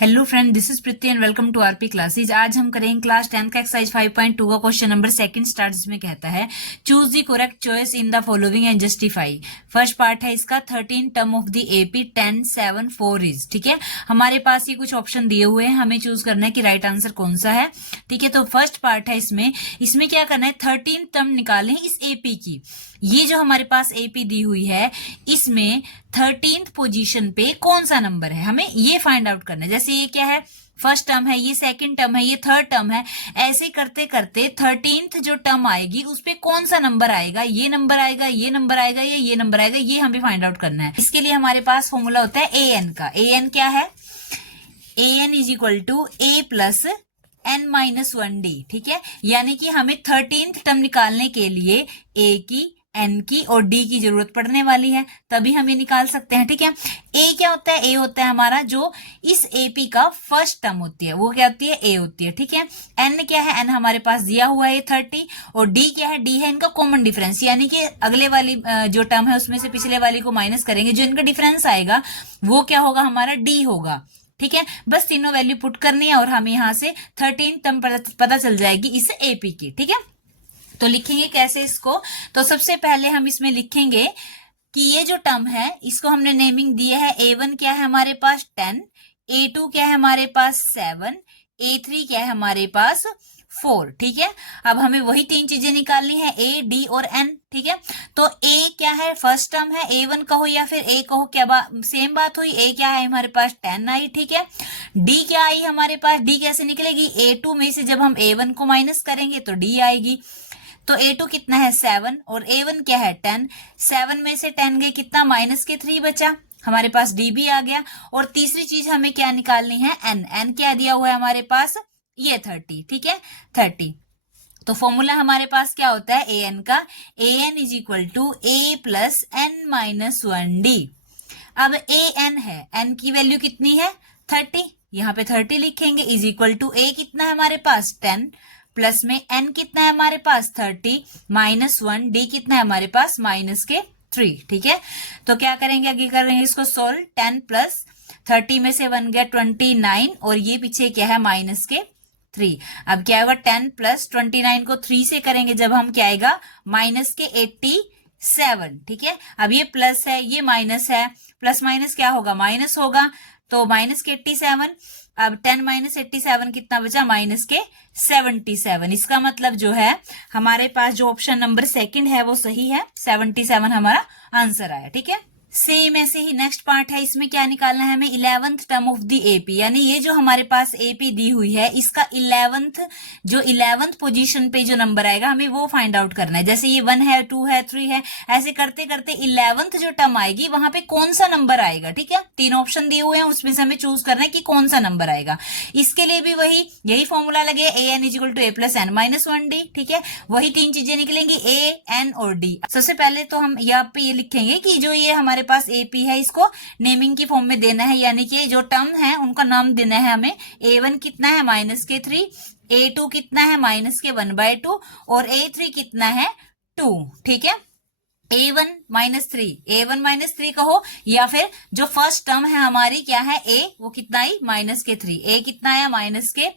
Hello friend, this is Preeti and welcome to RP classes. आज हम करेंगे क्लास 10 का एक्सरसाइज 5.2 का क्वेश्चन नंबर सेकंड स्टार्ट, जिसमें कहता है choose the correct choice in the following and justify. First part है इसका 13 term of the AP 10 7 4 is. ठीक है, हमारे पास ये कुछ ऑप्शन दिए हुए हैं, हमें चूज करना है कि राइट आंसर कौन सा है। ठीक है, तो फर्स्ट पार्ट है इसमें क्या करना है, 13 टर्म निकालें इस एपी की। ये जो हमारे पास एपी दी हुई है, इसमें 13th पोजीशन पे कौन सा नंबर है, हमें ये फाइंड आउट करना है। जैसे ये क्या है, फर्स्ट टर्म है, ये सेकंड टर्म है, ये थर्ड टर्म है। ऐसे करते करते 13th जो टर्म आएगी उस पे कौन सा नंबर आएगा, ये नंबर आएगा, ये नंबर आएगा, या ये नंबर आएगा, ये हमें फाइंड आउट करना है। इसके लिए हमारे पास फॉर्मूला होता है an का। an क्या है, an is equal to a plus n-1d। ठीक है, यानी कि हमें 13th टर्म निकालने के लिए a की, n की और d की जरूरत पड़ने वाली है, तभी हम ये निकाल सकते हैं। ठीक है, a क्या होता है, a होता है हमारा जो इस AP का फर्स्ट टर्म होती है, वो क्या होती है, a होती है। ठीक है, n क्या है, n हमारे पास दिया हुआ है 30, और d क्या है, d है इनका कॉमन डिफरेंस, यानी कि अगले वाली जो टर्म है उसमें से पिछले वाली को माइनस करेंगे, जो इनका डिफरेंस आएगा वो क्या होगा, हमारा d होगा। ठीक है, बस तीनों वैल्यू पुट करनी है और हमें यहां से 13 टर्म पता चल जाएगी इस AP की। ठीक है, तो लिखेंगे कैसे इसको, तो सबसे पहले हम इसमें लिखेंगे कि ये जो टर्म है इसको हमने नेमिंग दी है। A1 क्या है हमारे पास 10, A2 क्या है हमारे पास 7, A3 क्या है हमारे पास 4। ठीक है, अब हमें वही तीन चीजें निकालनी है, A, D और N। ठीक है, तो A क्या है, फर्स्ट टर्म है, A1 कहो या फिर A कहो, क्या सेम बात हुई। A क्या है हमारे पास 10 आई। ठीक है, D क्या आई हमारे पास, D कैसे निकलेगी, A2 में से जब हम A1 को माइनस करेंगे तो D आएगी। तो A2 कितना है 7 और A1 क्या है 10, 7 में से 10 गए कितना, माइनस के 3 बचा, हमारे पास D भी आ गया। और तीसरी चीज हमें क्या निकालनी है, N क्या दिया हुआ है हमारे पास, ये 30। ठीक है, 30। तो फॉर्मूला हमारे पास क्या होता है an का, an is equal to a plus n-1d। अब an है, n की वैल्यू कितनी है 30, यहाँ पे 30 लिखेंगे, इज इक्वल टू a कितना है हमारे पास 10, प्लस में n कितना है हमारे पास 30, -1, d कितना है हमारे पास माइनस के 3। ठीक है, तो क्या करेंगे, आगे करेंगे इसको सोल्व। 10 प्लस 30 में से 1 गया 29, और ये पीछे क्या है माइनस के 3। अब क्या होगा, 10 प्लस 29 को 3 से करेंगे जब हम, क्या आएगा माइनस के 87। ठीक है, अब ये प्लस है ये माइनस है, प्लस माइनस क्या होगा, माइनस होगा, तो माइनस के 87। अब 10 माइनस 87 कितना बचा, माइनस के 77। इसका मतलब जो है हमारे पास जो ऑप्शन नंबर सेकंड है वो सही है, 77 हमारा आंसर आया। ठीक है, सेम ऐसे ही नेक्स्ट पार्ट है, इसमें क्या निकालना है हमें, 11th term of the AP, यानी ये जो हमारे पास AP दी हुई है इसका 11th पोजीशन पे जो नंबर आएगा हमें वो फाइंड आउट करना है। जैसे ये 1 है, 2 है, 3 है, ऐसे करते करते 11th जो टर्म आएगी वहां पे कौन सा नंबर आएगा। ठीक है, 3 ऑप्शन दिए हुए हैं, उसमें से हमें चूज करना है कि कौन सा नंबर आएगा। इसके लिए भी यही फॉर्मूला लगे, an is equal to a plus n-1d। ठीक है, वही तीन चीजें निकलेंगी, a, n और d। सबसे पहले तो हम यहाँ पे ये लिखेंगे कि जो ये हमारे पास AP है इसको नेमिंग की फॉर्म में देना है, यानी कि जो टर्म है उनका नाम देना है हमें। A1 कितना है माइनस के 3, A2 कितना है माइनस के 1/2 और A3 कितना है 2। ठीक है, A1 माइनस 3 कहो, या फिर जो फर्स्ट टर्म है हमारी क्या है A, वो कितना आई माइनस के 3, A कितना आया माइनस के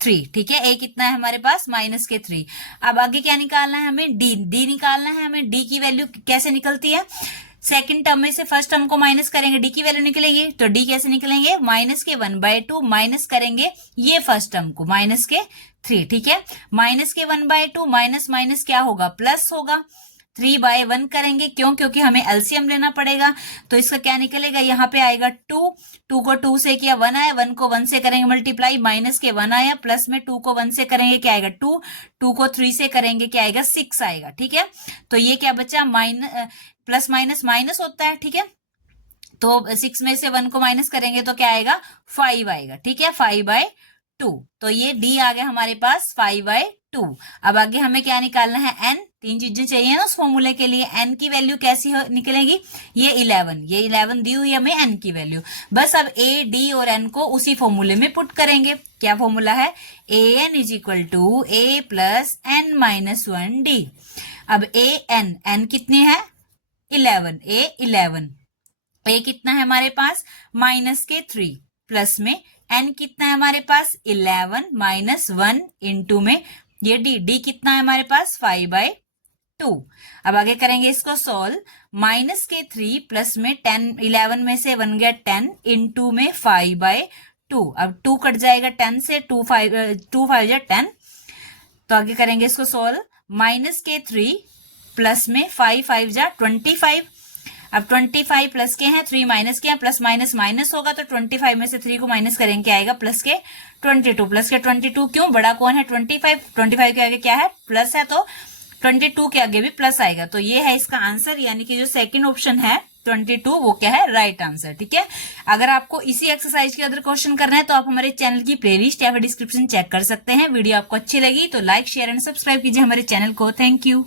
3। ठीक है, A कितना है हमारे पास माइनस के 3। अब आगे क्या निकालना है हमें, D निकालना है हमें। D की वैल्यू कैसे निकलती है, सेकंड टर्म में से फर्स्ट टर्म को माइनस करेंगे, D की वैल्यू निकलेगी, तो D कैसे निकलेंगे, माइनस के 1/2 माइनस करेंगे ये फर्स्ट टर्म को, माइनस के 3। ठीक है, माइनस के 1/2 माइनस माइनस क्या होगा, प्लस होगा, 3/1 करेंगे, क्यों, क्योंकि हमें एलसीएम लेना पड़ेगा। तो इसका क्या निकलेगा, यहाँ पे आएगा 2 को 2 से किया 1 आया, 1 को 1 से करेंगे मल्टीप्लाई, माइनस के 1 आया, प्लस में 2 को 1 से करेंगे क्या आएगा 2 को 3 से करेंगे क्या आएगा 6 आएगा। ठीक है, तो ये क्या बचा, प्लस माइनस माइनस होता है। ठीक है, तो 6 में से 1 को माइनस करेंगे तो क्या आएगा 5 आएगा। ठीक है, 5/2, तो ये D आ गया हमारे पास 5/2। अब आगे हमें क्या निकालना है, N। तीन चीजें चाहिए ना उस फॉर्मूले के लिए। N की वैल्यू कैसी निकलेगी, ये 11 दी हुई हमें N की वैल्यू। बस अब A, D और N को उसी फॉर्मूले में पुट करेंगे। क्या फॉर्मूला है, an is equal to a plus n-1d। अब n कितनी है 11, A कितना है हमारे पास माइनस के 3। प्लस में n कितना है हमारे पास 11 माइनस 1 इंटू में ये d कितना है हमारे पास 5/2। अब आगे करेंगे इसको सॉल्व। माइनस के 3 प्लस में 10 11 में से 1 गया 10 इंटू में 5/2। अब 2 कट जाएगा 10 से 2 5 या 10। तो आगे करेंगे इसको सॉल्व। माइनस के 3 प्लस में 5 5 जा 25। अब 25 प्लस के हैं 3 माइनस के हैं, प्लस माइनस माइनस होगा तो 25 में से 3 को माइनस करेंगे क्या आएगा प्लस के 22। प्लस के 22 क्यों, बड़ा कौन है 25 के आगे क्या है प्लस है, तो 22 के आगे भी प्लस आएगा। तो ये है इसका आंसर, यानी कि जो सेकंड ऑप्शन है 22 वो क्या है राइट आंसर। ठीक है, अगर आपको इसी एक्सरसाइज के अदर क्वेश्चन करना है तो आप हमारे चैनल की प्लेलिस्ट या फिर डिस्क्रिप्शन चेक कर सकते हैं। वीडियो आपको अच्छी लगी तो लाइक शेयर एंड सब्सक्राइब कीजिए हमारे चैनल को। Thank you.